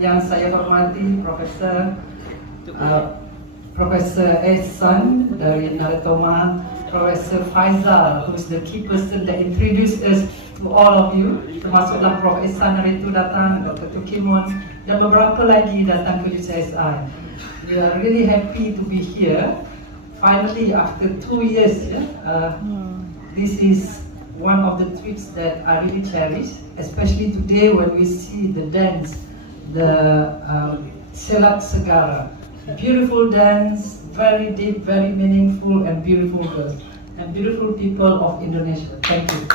yang saya hormati Profesor Ehsan dari Naratoma, Profesor Faizal, who is the key person that introduced us to all of you, termasuklah Prof. Ehsan hari itu datang, Dr. Tukimon, dan beberapa lagi datang ke UCSI. We are really happy to be here. Finally, after 2 years, this is one of the trips that I really cherish, especially today when we see the dance, the Selat Segara. Beautiful dance, very deep, very meaningful, and beautiful girls, and beautiful people of Indonesia. Thank you.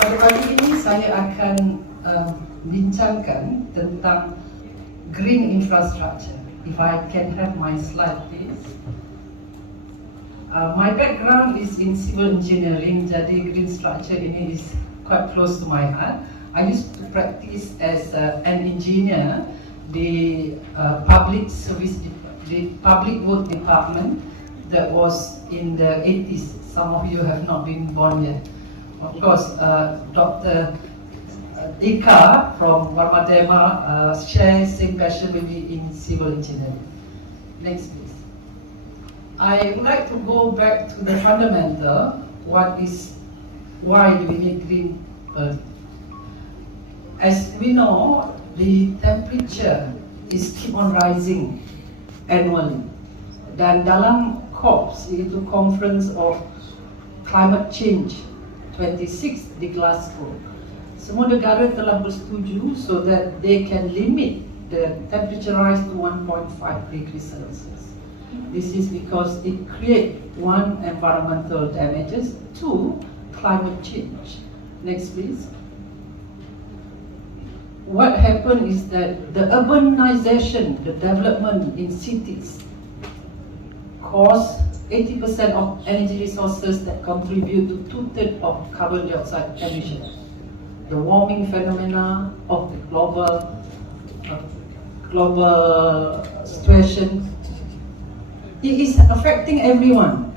Pada pagi ini saya akan bincangkan tentang green infrastructure. If I can have my slide, please. My background is in civil engineering, jadi green structure ini is quite close to my heart. I used to practice as an engineer, the public work department that was in the 80s. Some of you have not been born yet. Of course, Dr. Ika from Warmadema shares same passion with me in civil engineering. Next, please. I would like to go back to the fundamental. Why do we need green building? As we know, the temperature is keep on rising annually. Dan dalam COP, iaitu Conference of Climate Change 26 di Glasgow, semua negara telah bersetuju so that they can limit the temperature rise to 1.5 degrees Celsius. This is because it creates one, environmental damages, two, climate change. Next, please. What happened is that the urbanization, the development in cities, cause 80% of energy resources that contribute to 2/3 of carbon dioxide emissions. The warming phenomena of the global situation, it is affecting everyone.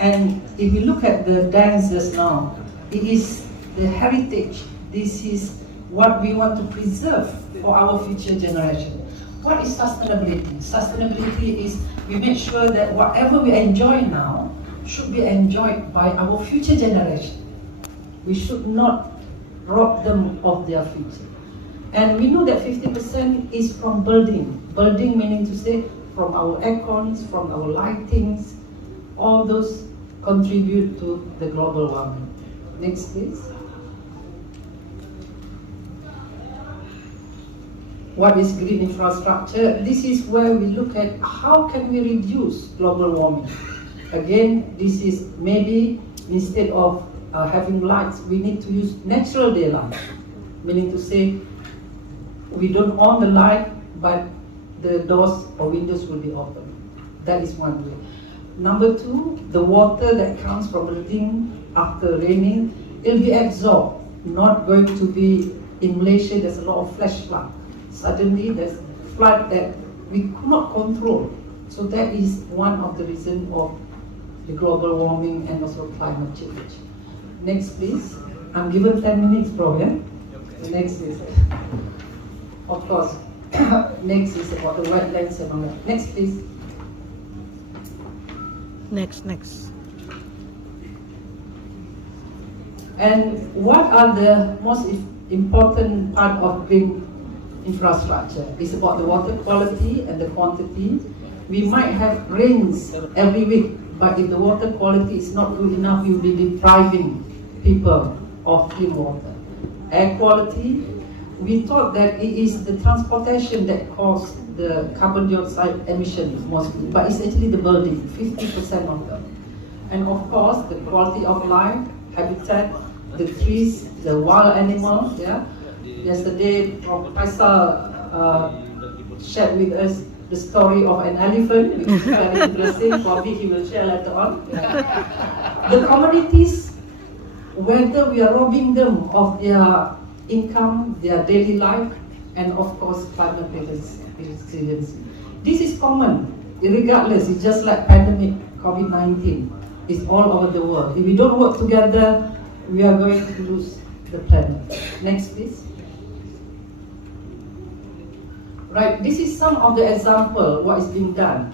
And if you look at the dances now, it is the heritage. This is what we want to preserve for our future generation. What is sustainability? Sustainability is we make sure that whatever we enjoy now should be enjoyed by our future generation. We should not rob them of their future. And we know that 50% is from building. Building meaning to say from our aircons, from our lightings, all those contribute to the global warming. Next, please. What is green infrastructure? This is where we look at how can we reduce global warming. Again, this is maybe instead of having lights, we need to use natural daylight. Meaning to say, we don't on the light, but the doors or windows will be open. That is one way. Number two, the water that comes from the rain after raining, it will be absorbed. Not going to be, in Malaysia there's a lot of flash flood. Suddenly there's flood that we could not control. So that is one of the reasons of the global warming and also climate change. Next, please. I'm given 10 minutes, Prof. Yeah? Next is, of course, next is about the wetlands and all that. Next, please. Next. And what are the most important part of green infrastructure? It's about the water quality and the quantity. We might have rains every week, but if the water quality is not good enough, you'll be depriving people of clean water. Air quality, we thought that it is the transportation that causes the carbon dioxide emission mostly, but it's actually the building, 50% of them. And of course, the quality of life, habitat, the trees, the wild animals, yeah. Yesterday, Prof. Faisal shared with us the story of an elephant, which is very interesting. Probably he will share later on. The communities, whether we are robbing them of their income, their daily life, and of course climate resilience. This is common, regardless. It's just like pandemic, COVID-19. It's all over the world. If we don't work together, we are going to lose the planet. Next, please. Right, this is some of the example what is being done.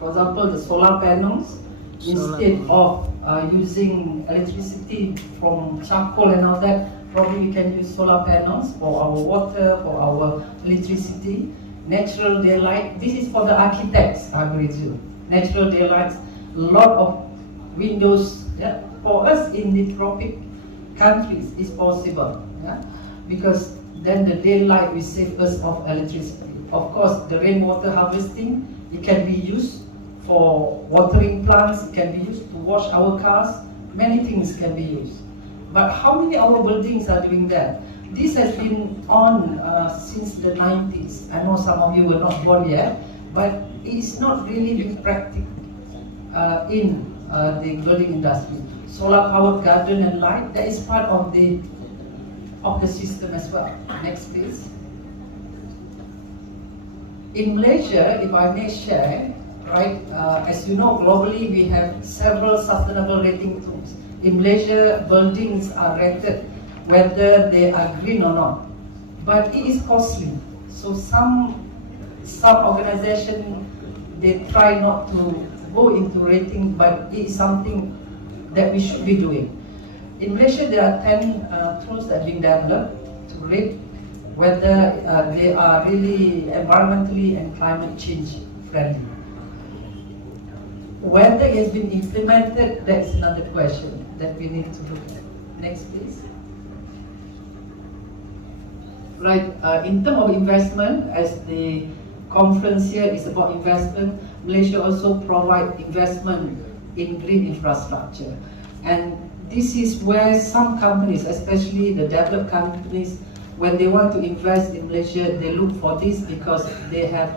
For example, the solar panels, instead of using electricity from charcoal and all that, probably we can use solar panels for our water, for our electricity. Natural daylight, this is for the architects, I agree with you. Natural daylight, a lot of windows, yeah? For us in the tropic countries is possible, yeah? Because then the daylight will save us of electricity. Of course, the rainwater harvesting, it can be used for watering plants, it can be used to wash our cars, many things can be used. But how many of our buildings are doing that? This has been on since the 90s. I know some of you were not born yet, but it's not really been practiced in the building industry. Solar powered garden and light, that is part of the system as well. Next please. In Malaysia, if I may share, right, as you know, globally we have several sustainable rating tools. In Malaysia, buildings are rated whether they are green or not, but it is costly. So some organizations, they try not to go into rating, but it is something that we should be doing. In Malaysia, there are 10 tools that have been developed to rate whether they are really environmentally and climate change friendly. Whether it has been implemented, that's another question that we need to look at. Next please. Right, in terms of investment, as the conference here is about investment, Malaysia also provides investment in green infrastructure. And this is where some companies, especially the developed companies, when they want to invest in Malaysia, they look for this because they have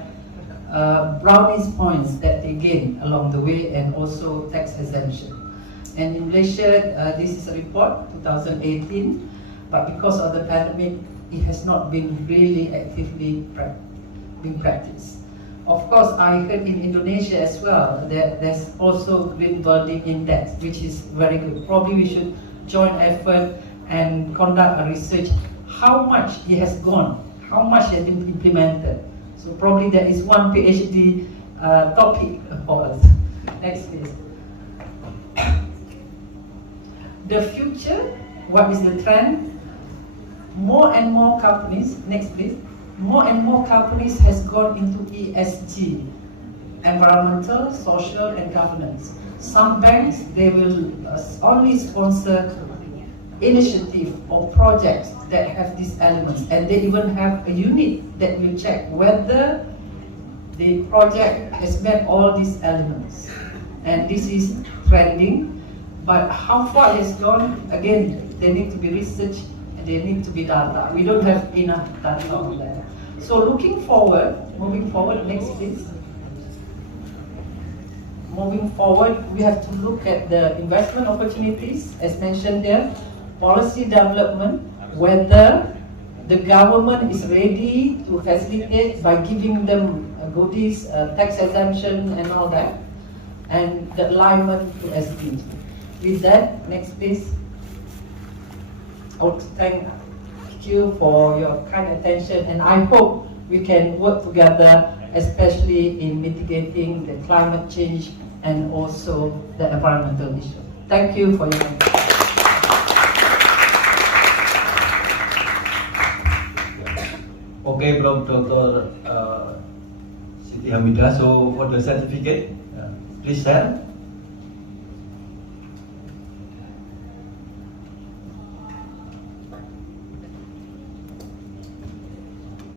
brownies points that they gain along the way and also tax exemption. And in Malaysia, this is a report, 2018, but because of the pandemic, it has not been really actively being practiced. Of course, I heard in Indonesia as well that there's also Green Building Index, which is very good. Probably we should join effort and conduct a research how much it has gone, how much has been implemented. So probably there is one PhD topic for us. Next please. The future, what is the trend? More and more companies, next please, more and more companies has gone into ESG, environmental, social and governance. Some banks, they will only sponsor initiative or projects that have these elements, and they even have a unit that will check whether the project has met all these elements. And this is trending, but how far it has gone, again, they need to be researched and they need to be data. We don't have enough data on that. So looking forward, moving forward, next please. Moving forward, we have to look at the investment opportunities, as mentioned there, policy development, whether the government is ready to facilitate by giving them goodies, tax exemption and all that, and the alignment to SDGs. With that, next please. I would thank you for your kind attention, and I hope we can work together, especially in mitigating the climate change and also the environmental issue. Thank you for your attention. Okay, Prof. Dr. Siti Hamisah. So for the certificate, please share.